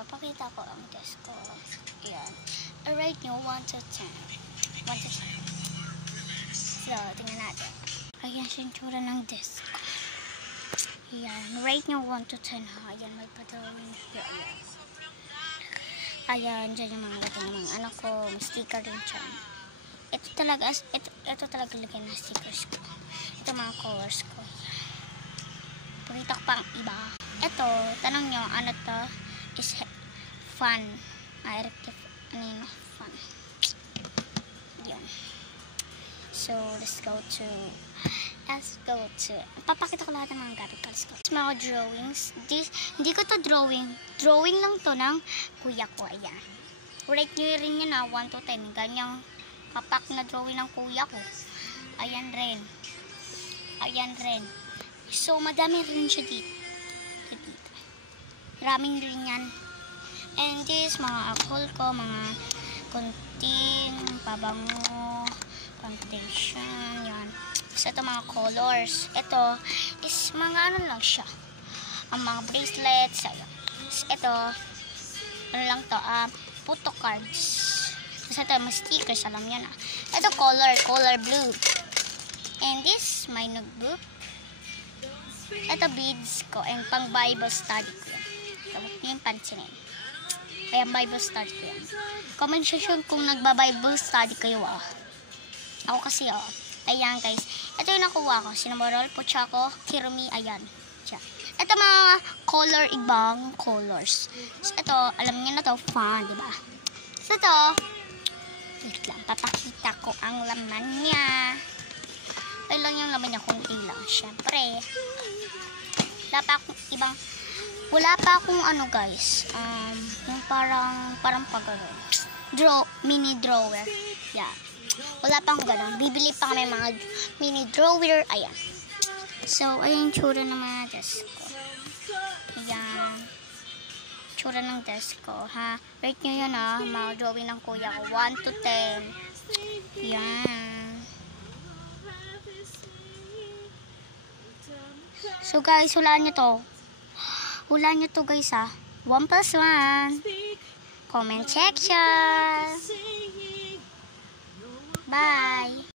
papakita ko ang desk ko. Ayan. I-rate nyo 1 to 10. 1 to 10. So, tingnan natin. Ayan siya yung tsura ng desk ko. Ayan. Rate nyo 1 to 10 ha. Ayan, may pa-drawing siya. Ayan. Ayan, dyan yung mga gating mga anak ko. May sticker rin dyan. Ito talaga lagyan ng stickers ko. Ito mga colors ko. Pakita ko pang iba. Ito, tanong nyo, ano to? Is fun. Elective, fun. Yan. So, let's go to, papakita ko lahat ng mga chemicals ko. Mga drawings. Hindi ko to drawing. Drawing lang to ng kuya ko. Ayan. Rate nyo rin yun na 1 to 10. Ganyang papak na drawing ng kuya ko. Ayan rin. Ayan rin. So, madami rin siya dito. Maraming rin yan. And this, mga alcohol ko, mga kunting pabango, foundation, yan. So, ito mga colors. Ito is mga ano lang siya. Ang mga bracelets, ayan. Ito, ano lang to, photo cards. Kasi ito, mga stickers, alam nyo na. Ito, color blue. And this, my notebook. Ito, beads ko. And pang Bible study ko yan. Huwag nyo yung pansinin. Kaya Bible study ko yan. Comment section kung nagba-Bible study kayo, Ako kasi, Ayan, guys. Ito yung nakuha ko. Sinamorol, Pochako, Kirumi, ayan. Ito mga color, ibang colors. So, ito, alam niyo na to, fun, diba? So, ito, wait lang, papakita ko ang laman niya. Ay lang yung laman niya, kunti lang. Siyempre, wala pa akong ano, guys. Yung parang mini drawer. Yeah. Wala pang ganun. Bibili pa kami mga mini drawer. Ayan. So, ayan yung tsura ng mga desk ko. Ayan. Tsura ng desk ko, ha. Rate nyo yun, mga drawing ng kuya ko. 1 to 10. Ayan. So, guys, hulaan nyo to. Hulaan nyo to, guys, 1 plus 1. Comment section. Bye!